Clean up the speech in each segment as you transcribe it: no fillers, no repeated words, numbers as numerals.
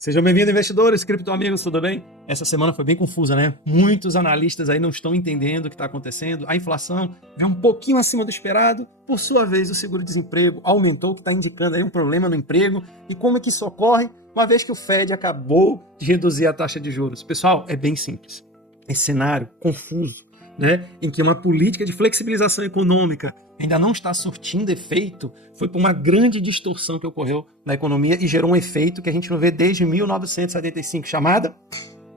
Sejam bem-vindos, investidores, criptoamigos, tudo bem? Essa semana foi bem confusa, né? Muitos analistas aí não estão entendendo o que está acontecendo. A inflação veio um pouquinho acima do esperado. Por sua vez, o seguro-desemprego aumentou, o que está indicando aí um problema no emprego. E como é que isso ocorre? Uma vez que o Fed acabou de reduzir a taxa de juros. Pessoal, é bem simples. Esse cenário confuso, né, em que uma política de flexibilização econômica ainda não está surtindo efeito, foi por uma grande distorção que ocorreu na economia e gerou um efeito que a gente não vê desde 1975, chamada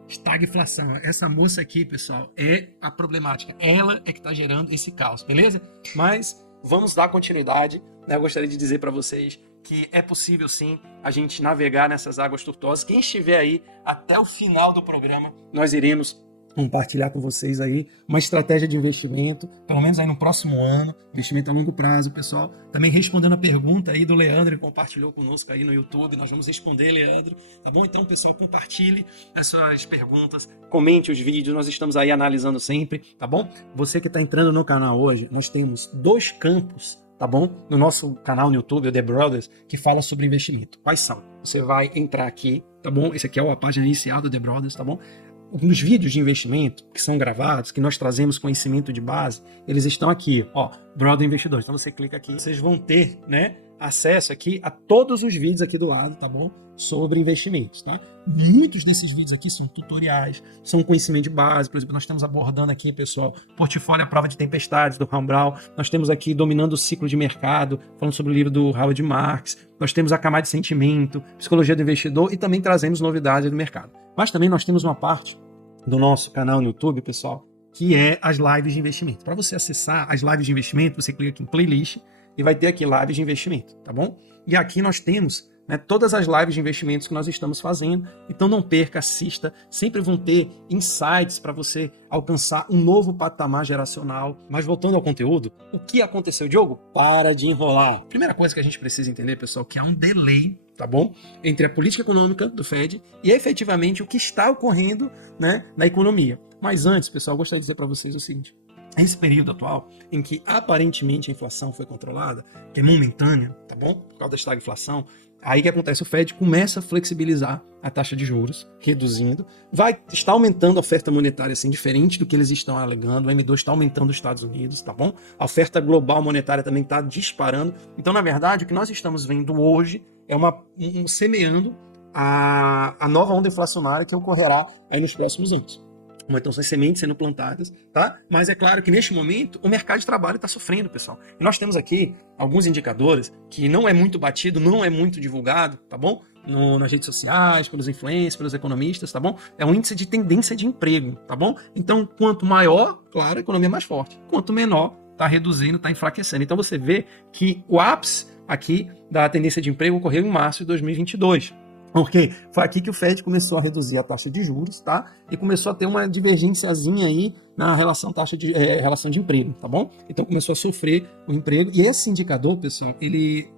estagflação. Essa moça aqui, pessoal, é a problemática. Ela é que está gerando esse caos, beleza? Mas vamos dar continuidade, né? Eu gostaria de dizer para vocês que é possível sim a gente navegar nessas águas turtuosas. Quem estiver aí até o final do programa, nós iremos compartilhar com vocês aí uma estratégia de investimento, pelo menos aí no próximo ano, investimento a longo prazo, pessoal. Também respondendo a pergunta aí do Leandro, que compartilhou conosco aí no YouTube, nós vamos responder, Leandro, tá bom? Então, pessoal, compartilhe as suas perguntas, comente os vídeos, nós estamos aí analisando sempre, tá bom? Você que está entrando no canal hoje, nós temos 2 campos, tá bom? No nosso canal no YouTube, o The Brothers, que fala sobre investimento. Quais são? Você vai entrar aqui, tá bom? Esse aqui é a página inicial do The Brothers, tá bom? Nos vídeos de investimento que são gravados, que nós trazemos conhecimento de base, eles estão aqui, ó, Brother Investidores. Então você clica aqui, vocês vão ter, né, acesso aqui a todos os vídeos aqui do lado, tá bom? Sobre investimentos, tá? Muitos desses vídeos aqui são tutoriais, são conhecimento de base. Por exemplo, nós estamos abordando aqui, pessoal, portfólio à prova de tempestades do Ram Brown. Nós temos aqui dominando o ciclo de mercado, falando sobre o livro do Howard Marks. Nós temos a camada de sentimento, psicologia do investidor e também trazemos novidades do mercado. Mas também nós temos uma parte do nosso canal no YouTube, pessoal, que é as lives de investimento. Para você acessar as lives de investimento, você clica aqui em playlist e vai ter aqui lives de investimento, tá bom? E aqui nós temos, né, todas as lives de investimentos que nós estamos fazendo. Então não perca, assista. Sempre vão ter insights para você alcançar um novo patamar geracional. Mas voltando ao conteúdo, o que aconteceu, Diogo? Para de enrolar. Primeira coisa que a gente precisa entender, pessoal, que há um delay, tá bom? Entre a política econômica do Fed e efetivamente o que está ocorrendo, né, na economia. Mas antes, pessoal, eu gostaria de dizer para vocês o seguinte. Esse período atual, em que aparentemente a inflação foi controlada, que é momentânea, tá bom? Por causa da estagflação, aí que acontece? O Fed começa a flexibilizar a taxa de juros, reduzindo, está aumentando a oferta monetária, assim, diferente do que eles estão alegando. O M2 está aumentando nos Estados Unidos, tá bom? A oferta global monetária também está disparando. Então, na verdade, o que nós estamos vendo hoje é semeando a nova onda inflacionária que ocorrerá aí nos próximos anos. Então são sementes sendo plantadas, tá? Mas é claro que neste momento o mercado de trabalho está sofrendo, pessoal. E nós temos aqui alguns indicadores que não é muito batido, não é muito divulgado, tá bom? Nas redes sociais, pelos influencers, pelos economistas, tá bom? É um índice de tendência de emprego, tá bom? Então, quanto maior, claro, a economia é mais forte. Quanto menor, está reduzindo, está enfraquecendo. Então você vê que o ápice aqui da tendência de emprego ocorreu em março de 2022. Porque foi aqui que o Fed começou a reduzir a taxa de juros, tá? E começou a ter uma divergênciazinha aí na relação relação de emprego, tá bom? Então começou a sofrer o emprego. E esse indicador, pessoal, ele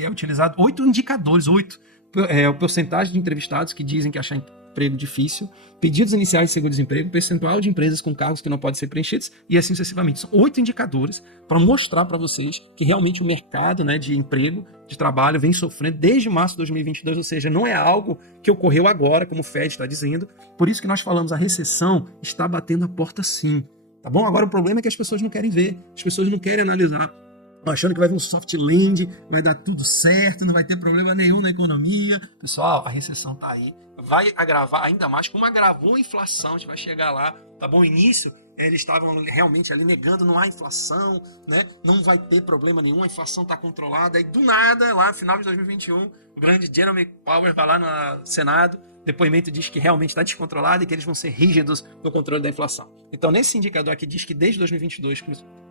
é utilizado 8 indicadores, 8. É a porcentagem de entrevistados que dizem que acham emprego difícil, pedidos iniciais de seguro-desemprego, percentual de empresas com cargos que não podem ser preenchidos e assim sucessivamente. São 8 indicadores para mostrar para vocês que realmente o mercado, né, de emprego, de trabalho, vem sofrendo desde março de 2022, ou seja, não é algo que ocorreu agora, como o Fed está dizendo. Por isso que nós falamos, a recessão está batendo a porta sim, tá bom? Agora o problema é que as pessoas não querem ver, as pessoas não querem analisar, achando que vai vir um soft landing, vai dar tudo certo, não vai ter problema nenhum na economia. Pessoal, a recessão está aí, vai agravar ainda mais, como agravou a inflação, a gente vai chegar lá, tá bom? Início, eles estavam realmente ali negando, não há inflação, né? Não vai ter problema nenhum, a inflação está controlada. E do nada, lá no final de 2021, o grande Jeremy Powell vai lá no Senado, depoimento diz que realmente está descontrolado e que eles vão ser rígidos no controle da inflação. Então, nesse indicador aqui diz que desde 2022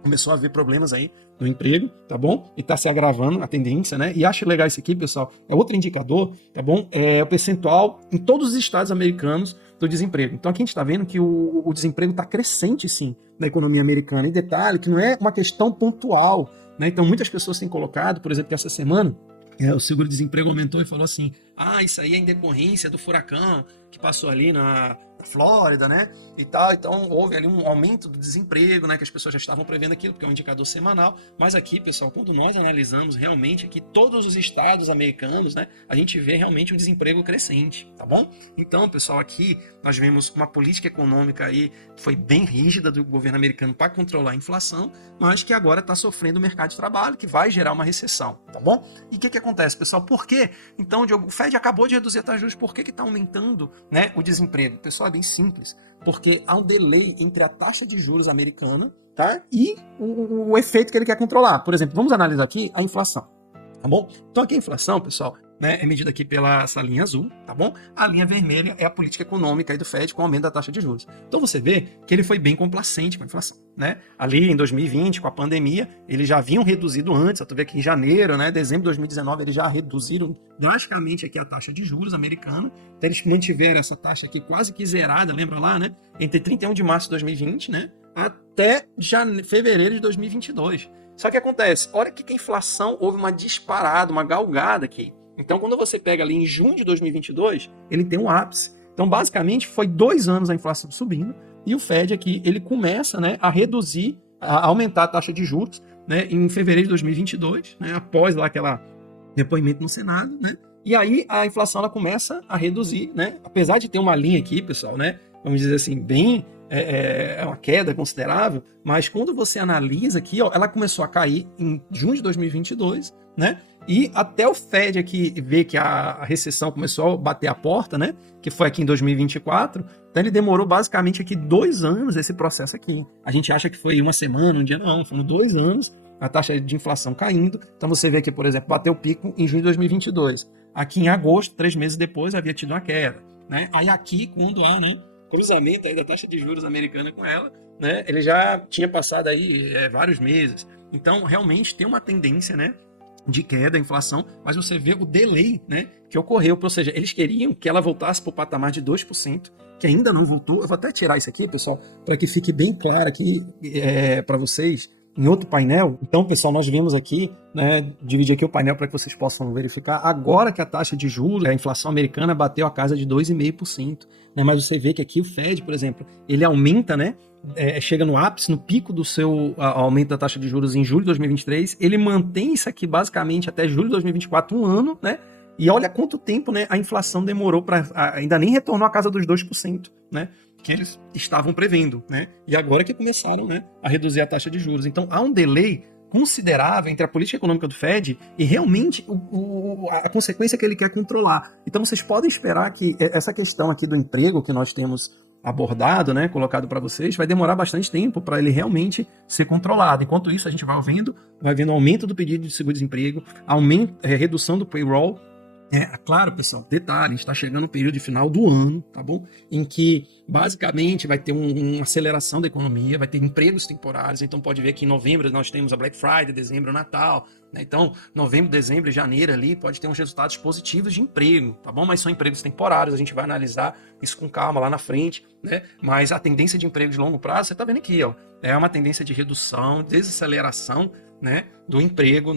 começou a haver problemas aí no emprego, tá bom? E está se agravando a tendência, né? E acho legal isso aqui, pessoal, é outro indicador, tá bom? É o percentual em todos os estados americanos do desemprego. Então, aqui a gente está vendo que o desemprego está crescente, sim, na economia americana. E detalhe que não é uma questão pontual, né? Então, muitas pessoas têm colocado, por exemplo, que essa semana o seguro-desemprego aumentou e falou assim, isso aí é em decorrência do furacão que passou ali na Flórida, né, e tal. Então houve ali um aumento do desemprego, né, que as pessoas já estavam prevendo aquilo, porque é um indicador semanal. Mas aqui, pessoal, quando nós analisamos realmente aqui todos os estados americanos, né, a gente vê realmente um desemprego crescente, tá bom? Então, pessoal, aqui nós vemos uma política econômica aí que foi bem rígida do governo americano para controlar a inflação, mas que agora está sofrendo o mercado de trabalho, que vai gerar uma recessão, tá bom? E o que acontece, pessoal? Por quê? Então, o Fed acabou de reduzir a taxa de juros, por que está aumentando, né, o desemprego? Pessoal, é bem simples, porque há um delay entre a taxa de juros americana, tá, e o efeito que ele quer controlar. Por exemplo, vamos analisar aqui a inflação, tá bom? Então aqui a inflação, pessoal, né, é medida aqui pela essa linha azul, tá bom? A linha vermelha é a política econômica aí do Fed com o aumento da taxa de juros. Então você vê que ele foi bem complacente com a inflação, né? Ali em 2020, com a pandemia, eles já haviam reduzido antes, tu vê que em janeiro, né, dezembro de 2019, eles já reduziram drasticamente aqui a taxa de juros americana. Então eles mantiveram essa taxa aqui quase que zerada, lembra lá, né? Entre 31 de março de 2020, né, até fevereiro de 2022. Só que acontece, olha que a inflação houve uma disparada, uma galgada aqui. Então, quando você pega ali em junho de 2022, ele tem um ápice. Então, basicamente, foi 2 anos a inflação subindo e o Fed aqui, ele começa, né, a reduzir, a aumentar a taxa de juros, né, em fevereiro de 2022, né, após lá aquela depoimento no Senado, né, e aí a inflação ela começa a reduzir, né, apesar de ter uma linha aqui, pessoal, né, vamos dizer assim, bem... É uma queda considerável, mas quando você analisa aqui, ó, ela começou a cair em junho de 2022, né? E até o Fed aqui ver que a recessão começou a bater a porta, né? Que foi aqui em 2024. Então ele demorou basicamente aqui 2 anos esse processo aqui. A gente acha que foi uma semana, um dia, não. Foram 2 anos a taxa de inflação caindo. Então você vê aqui, por exemplo, bateu o pico em junho de 2022. Aqui em agosto, 3 meses depois, havia tido uma queda, né? Aí aqui, quando há, né, cruzamento aí da taxa de juros americana com ela, né, ele já tinha passado aí vários meses. Então, realmente tem uma tendência, né, de queda da inflação, mas você vê o delay, né, que ocorreu. Ou seja, eles queriam que ela voltasse para o patamar de 2%, que ainda não voltou. Eu vou até tirar isso aqui, pessoal, para que fique bem claro aqui para vocês, em outro painel. Então, pessoal, nós vimos aqui, né, dividir aqui o painel para que vocês possam verificar. Agora que a taxa de juros, a inflação americana bateu a casa de 2,5%, né, mas você vê que aqui o Fed, por exemplo, ele aumenta, né, chega no ápice, no pico do seu aumento da taxa de juros em julho de 2023, ele mantém isso aqui basicamente até julho de 2024, um ano, né, e olha quanto tempo, né, a inflação demorou para ainda nem retornou à casa dos 2%, né, que eles estavam prevendo, né? E agora que começaram, né, a reduzir a taxa de juros. Então há um delay considerável entre a política econômica do Fed e realmente a consequência que ele quer controlar. Então vocês podem esperar que essa questão aqui do emprego que nós temos abordado, né, colocado para vocês, vai demorar bastante tempo para ele realmente ser controlado. Enquanto isso, a gente vai vendo aumento do pedido de seguro-desemprego, redução do payroll. Claro, pessoal, detalhe, a gente está chegando no período final do ano, tá bom? Em que, basicamente, vai ter uma aceleração da economia, vai ter empregos temporários. Então, pode ver que em novembro nós temos a Black Friday, dezembro, Natal, né? Então, novembro, dezembro e janeiro ali pode ter uns resultados positivos de emprego, tá bom? Mas são empregos temporários, a gente vai analisar isso com calma lá na frente, né? Mas a tendência de emprego de longo prazo, você tá vendo aqui, ó, é uma tendência de redução, desaceleração, né, do emprego,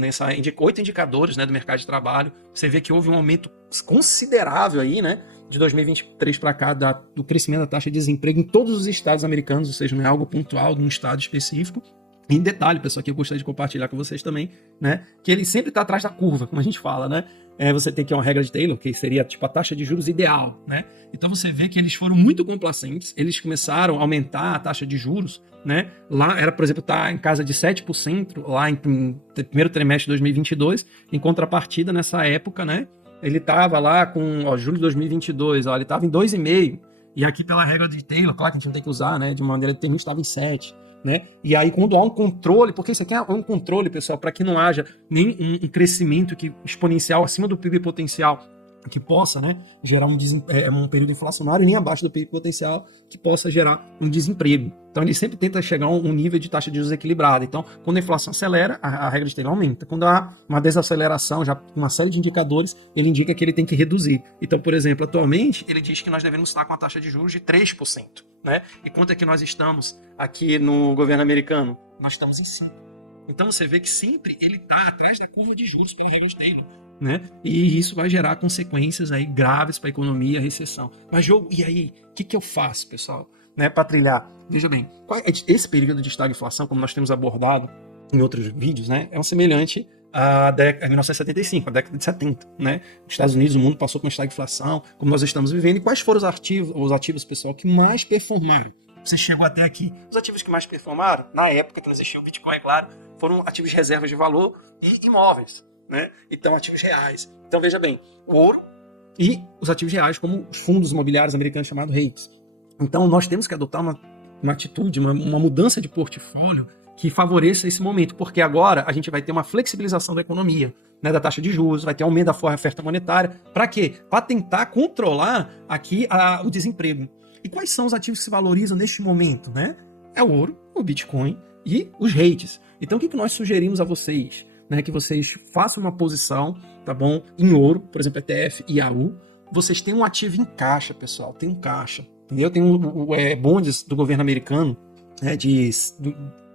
8 indicadores, né, do mercado de trabalho. Você vê que houve um aumento considerável aí, né, de 2023 para cá do crescimento da taxa de desemprego em todos os estados americanos, ou seja, não é algo pontual de um estado específico. Em detalhe, pessoal, que eu gostaria de compartilhar com vocês também, né, que ele sempre está atrás da curva, como a gente fala, né? Você tem aqui uma regra de Taylor, que seria tipo a taxa de juros ideal, né? Então você vê que eles foram muito complacentes, eles começaram a aumentar a taxa de juros, né? Lá era, por exemplo, tá em casa de 7% lá em primeiro trimestre de 2022, em contrapartida nessa época, né? Ele estava lá com julho de 2022, ele estava em 2,5%, e aqui pela regra de Taylor, claro que a gente não tem que usar, né? De uma maneira determinada, estava em 7%. Né? E aí quando há um controle, porque isso aqui é um controle, pessoal, para que não haja nem um crescimento exponencial acima do PIB potencial que possa, né, gerar um período inflacionário, nem abaixo do PIB potencial que possa gerar um desemprego. Então ele sempre tenta chegar a um nível de taxa de juros equilibrada. Então quando a inflação acelera, a regra de Taylor aumenta. Quando há uma desaceleração, já uma série de indicadores, ele indica que ele tem que reduzir. Então, por exemplo, atualmente ele diz que nós devemos estar com a taxa de juros de 3%. Né? E quanto é que nós estamos aqui no governo americano? Nós estamos em 5%. Então você vê que sempre ele está atrás da curva de juros pela regra de Taylor, né? E isso vai gerar consequências aí graves para a economia, a recessão. Mas, Diogo, e aí? O que eu faço, pessoal, né, para trilhar? Veja bem, esse período de estagflação, como nós temos abordado em outros vídeos, né, é um semelhante a 1975, a década de 70, né? Os Estados Unidos, o mundo passou por uma estagflação, como nós estamos vivendo. E quais foram os ativos, pessoal, que mais performaram? Você chegou até aqui. Os ativos que mais performaram, na época que não existia o Bitcoin, é claro, foram ativos de reservas de valor e imóveis, né? Então, ativos reais. Então, veja bem, o ouro e os ativos reais, como os fundos imobiliários americanos chamados REITs. Então, nós temos que adotar uma atitude, uma mudança de portfólio que favoreça esse momento, porque agora a gente vai ter uma flexibilização da economia, né, da taxa de juros, vai ter aumento da oferta monetária. Para quê? Para tentar controlar aqui o desemprego. E quais são os ativos que se valorizam neste momento, né? É o ouro, o Bitcoin e os REITs. Então, o que nós sugerimos a vocês? Né, que vocês façam uma posição, tá bom, em ouro, por exemplo, ETF, IAU. Vocês têm um ativo em caixa, pessoal, tem um caixa. Entendeu? Tem bonds do governo americano, né, de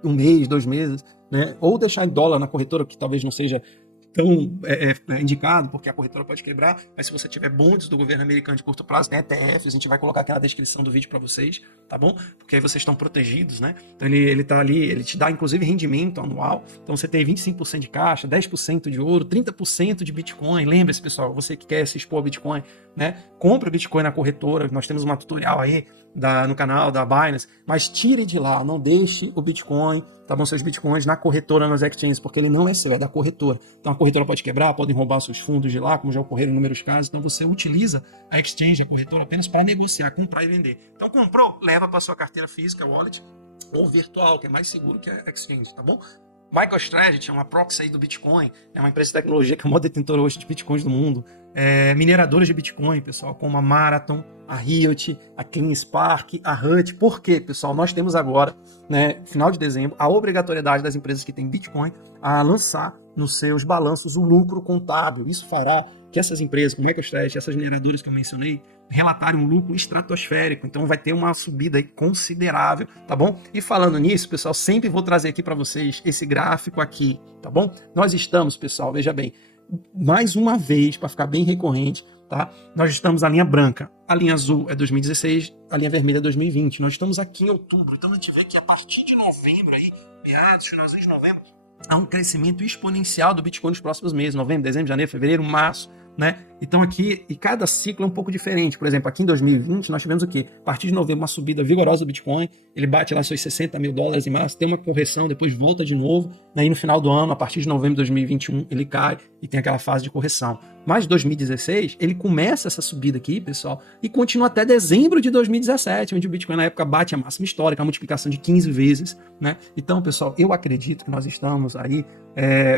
um mês, 2 meses, né? Ou deixar em dólar na corretora, que talvez não seja tão indicado, porque a corretora pode quebrar, mas se você tiver bonds do governo americano de curto prazo, tem ETFs, a gente vai colocar aqui na descrição do vídeo para vocês, tá bom? Porque aí vocês estão protegidos, né? Então ele tá ali, ele te dá inclusive rendimento anual, então você tem 25% de caixa, 10% de ouro, 30% de Bitcoin. Lembre-se, pessoal, você que quer se expor ao Bitcoin, né? Compre o Bitcoin na corretora, nós temos um tutorial aí no canal da Binance, mas tire de lá, não deixe o Bitcoin, tá bom, seus Bitcoins na corretora, nas exchanges, porque ele não é seu, é da corretora. Então a corretora pode quebrar, podem roubar seus fundos de lá, como já ocorreram em inúmeros casos. Então você utiliza a exchange, a corretora, apenas para negociar, comprar e vender. Então comprou, leva para sua carteira física, wallet, ou virtual, que é mais seguro que a exchange, tá bom? MicroStrategy é uma proxy aí do Bitcoin, é uma empresa de tecnologia que é a maior detentora hoje de Bitcoins do mundo. Mineradoras de Bitcoin, pessoal, como a Marathon, a Riot, a CleanSpark, a Hut. Por quê, pessoal? Nós temos agora, né, final de dezembro, a obrigatoriedade das empresas que têm Bitcoin a lançar nos seus balanços o lucro contábil. Isso fará que essas empresas, como MicroStrategy, essas mineradoras que eu mencionei, relatarem um lucro estratosférico. Então vai ter uma subida aí considerável, tá bom? E falando nisso, pessoal, sempre vou trazer aqui para vocês esse gráfico aqui, tá bom? Nós estamos, pessoal, veja bem, mais uma vez, para ficar bem recorrente, tá? Nós estamos na linha branca, a linha azul é 2016, a linha vermelha é 2020. Nós estamos aqui em outubro, então a gente vê que a partir de novembro aí, meados, finalzinho de novembro, há um crescimento exponencial do Bitcoin nos próximos meses, novembro, dezembro, janeiro, fevereiro, março, né? Então aqui, e cada ciclo é um pouco diferente. Por exemplo, aqui em 2020 nós tivemos o quê? A partir de novembro, uma subida vigorosa do Bitcoin, ele bate lá seus $60 mil em março, tem uma correção, depois volta de novo, aí no final do ano, a partir de novembro de 2021, ele cai e tem aquela fase de correção. Mas 2016, ele começa essa subida aqui, pessoal, e continua até dezembro de 2017, onde o Bitcoin na época bate a máxima histórica, a multiplicação de 15 vezes, né? Então, pessoal, eu acredito que nós estamos aí,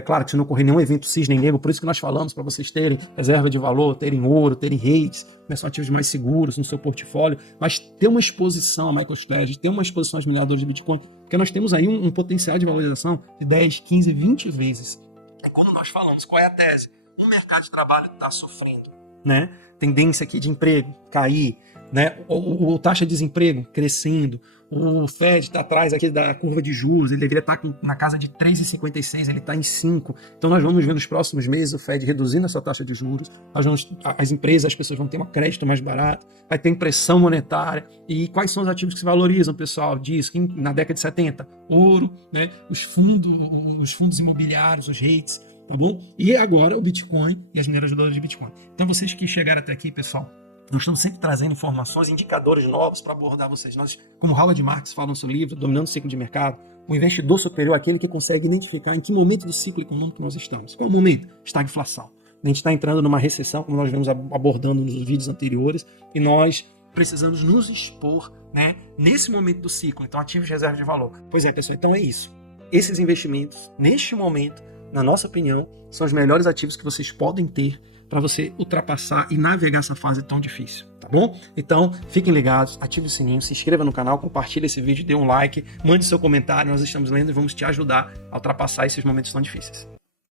claro que se não ocorrer nenhum evento cisne negro, por isso que nós falamos para vocês terem reserva de valor, terem ouro, terem REITs, né, são ativos mais seguros no seu portfólio, mas ter uma exposição a MicroStrategy, ter uma exposição aos mineradores de Bitcoin, porque nós temos aí um potencial de valorização de 10, 15, 20 vezes. É quando nós falamos, qual é a tese? O mercado de trabalho está sofrendo, né? Tendência aqui de emprego cair, né? O taxa de desemprego crescendo, o Fed está atrás aqui da curva de juros, ele deveria estar na casa de 3,56, ele está em 5. Então nós vamos ver nos próximos meses o Fed reduzindo a sua taxa de juros, as empresas, as pessoas vão ter um crédito mais barato, vai ter impressão monetária. E quais são os ativos que se valorizam, pessoal? Diz que na década de 70, ouro, né? Os fundos imobiliários, os REITs, tá bom? E agora o Bitcoin e as mineradoras de Bitcoin. Então vocês que chegaram até aqui, pessoal, nós estamos sempre trazendo informações, indicadores novos para abordar vocês. Nós, como Howard Marks fala no seu livro, Dominando o Ciclo de Mercado, o investidor superior é aquele que consegue identificar em que momento do ciclo econômico nós estamos. Qual é o momento? Estagflação. A gente está entrando numa recessão, como nós vemos abordando nos vídeos anteriores, e nós precisamos nos expor, né, nesse momento do ciclo. Então, ativos de reserva de valor. Pois é, pessoal, então é isso. Esses investimentos, neste momento, na nossa opinião, são os melhores ativos que vocês podem ter para você ultrapassar e navegar essa fase tão difícil, tá bom? Então, fiquem ligados, ative o sininho, se inscreva no canal, compartilhe esse vídeo, dê um like, mande seu comentário, nós estamos lendo e vamos te ajudar a ultrapassar esses momentos tão difíceis.